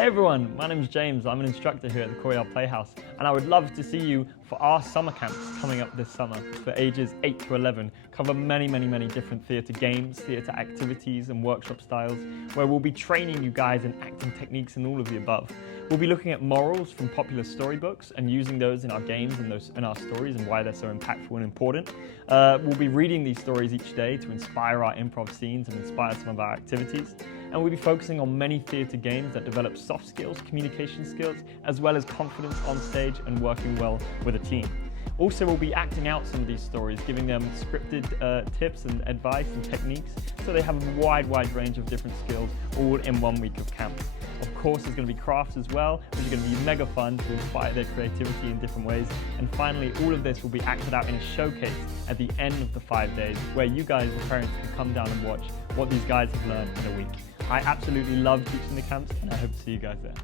Hey everyone, my name is James. I'm an instructor here at the Courtyard Playhouse, and I would love to see you for our summer camps coming up this summer for ages 8 to 11. Cover many different theatre games, theatre activities and workshop styles, where we'll be training you guys in acting techniques and all of the above. We'll be looking at morals from popular storybooks and using those in our games and in our stories and why they're so impactful and important. We'll be reading these stories each day to inspire our improv scenes and inspire some of our activities. And we'll be focusing on many theatre games that develop soft skills, communication skills, as well as confidence on stage and working well with a team. Also, we'll be acting out some of these stories, giving them scripted tips and advice and techniques, so they have a wide range of different skills all in 1 week of camp. Of course, there's going to be crafts as well, which are going to be mega fun to inspire their creativity in different ways. And finally, all of this will be acted out in a showcase at the end of the 5 days, where you guys, the parents, can come down and watch what these guys have learned in a week. I absolutely love teaching the camps, and I hope to see you guys there.